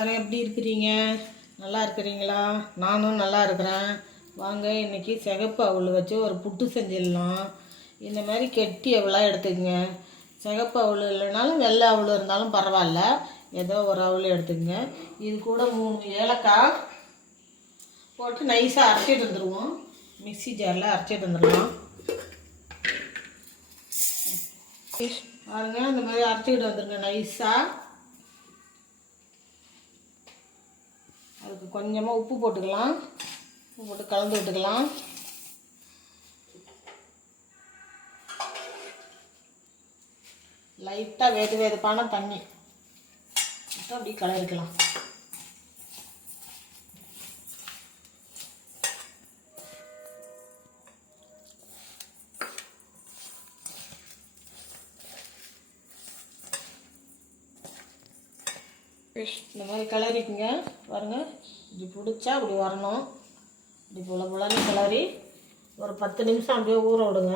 எல்லாரும் எப்படி இருக்கிறீங்க? நல்லா இருக்கிறீங்களா? நானும் நல்லா இருக்கிறேன். வாங்க இன்றைக்கி சிகப்பு அவல் வச்சு ஒரு புட்டு செஞ்சிடலாம். இந்த மாதிரி கெட்டி அவலாக எடுத்துக்கங்க. சிகப்பு அவல் இல்லைனாலும் வெள்ளை அவல் இருந்தாலும் பரவாயில்ல, ஏதோ ஒரு அவல் எடுத்துக்கங்க. இது கூட 3 ஏலக்காய் போட்டு நைஸாக அரைச்சிட்டு வந்துடுவோம். மிக்ஸி ஜாரில் அரைச்சிட்டு வந்துடலாம். பாருங்க, இந்த மாதிரி அரைச்சிக்கிட்டு வந்துடுங்க நைஸாக. அதுக்கு கொஞ்சமாக உப்பு போட்டுக்கலாம். உப்பு போட்டு கலந்து விட்டுக்கலாம். லைட்டாக வெதுப்பான தண்ணி விட்டு அப்படி கலரிக்கலாம். இந்த மாதிரி கிளறிக்குங்க. பாருங்க, இப்படி பிடிச்சா அப்படி வரணும். இப்படி புலன்னு கிளறி ஒரு 10 நிமிஷம் அப்படியே ஊற விடுங்க.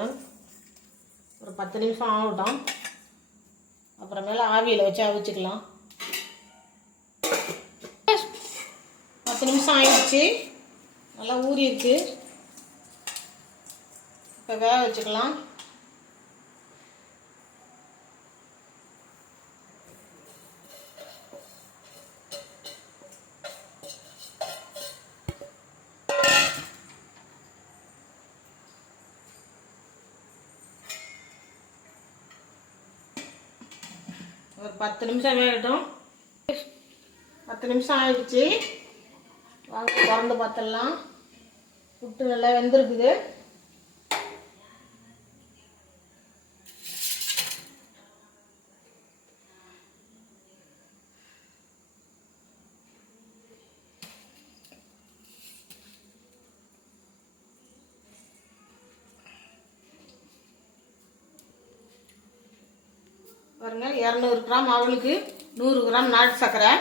ஒரு 10 நிமிஷம் ஆகட்டும். அப்புறமேல ஆவியில் வச்சு அவிச்சிக்கலாம். 10 நிமிஷம் ஆயிடுச்சு, நல்லா ஊறிடுச்சு. இப்போ வேக வச்சுக்கலாம். ஒரு 10 நிமிஷம் வேகட்டும். 10 நிமிஷம் ஆகிடுச்சு. வாங்க திறந்து பார்த்துடலாம். புட்டு நல்லா வெந்திருக்குது. பாருங்க, 200 கிராம் அவளுக்கு 100 கிராம் நாட்டு சர்க்கரை.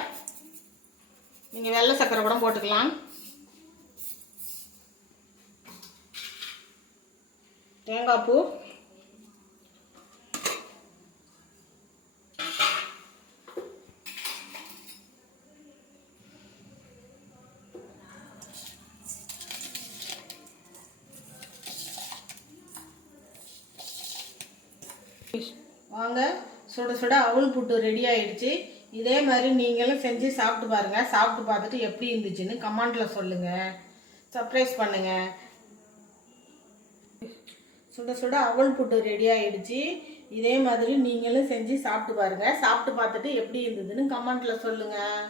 நீங்கள் வெள்ளை சர்க்கரை கூட போட்டுக்கலாம். தேங்காய் பூ, வாங்க சுட சுட அவல் புட்டு ரெடி ஆயிடுச்சு. இதே மாதிரி நீங்களும் செஞ்சு சாப்பிட்டு பாருங்கள். சாப்பிட்டு பார்த்துட்டு எப்படி இருந்துச்சுன்னு கமெண்டில் சொல்லுங்கள். சர்ப்ரைஸ் பண்ணுங்கள். சுட சுட அவல் புட்டு ரெடி ஆயிடுச்சு. இதே மாதிரி நீங்களும் செஞ்சு சாப்பிட்டு பாருங்கள். சாப்பிட்டு பார்த்துட்டு எப்படி இருந்ததுன்னு கமெண்டில் சொல்லுங்கள்.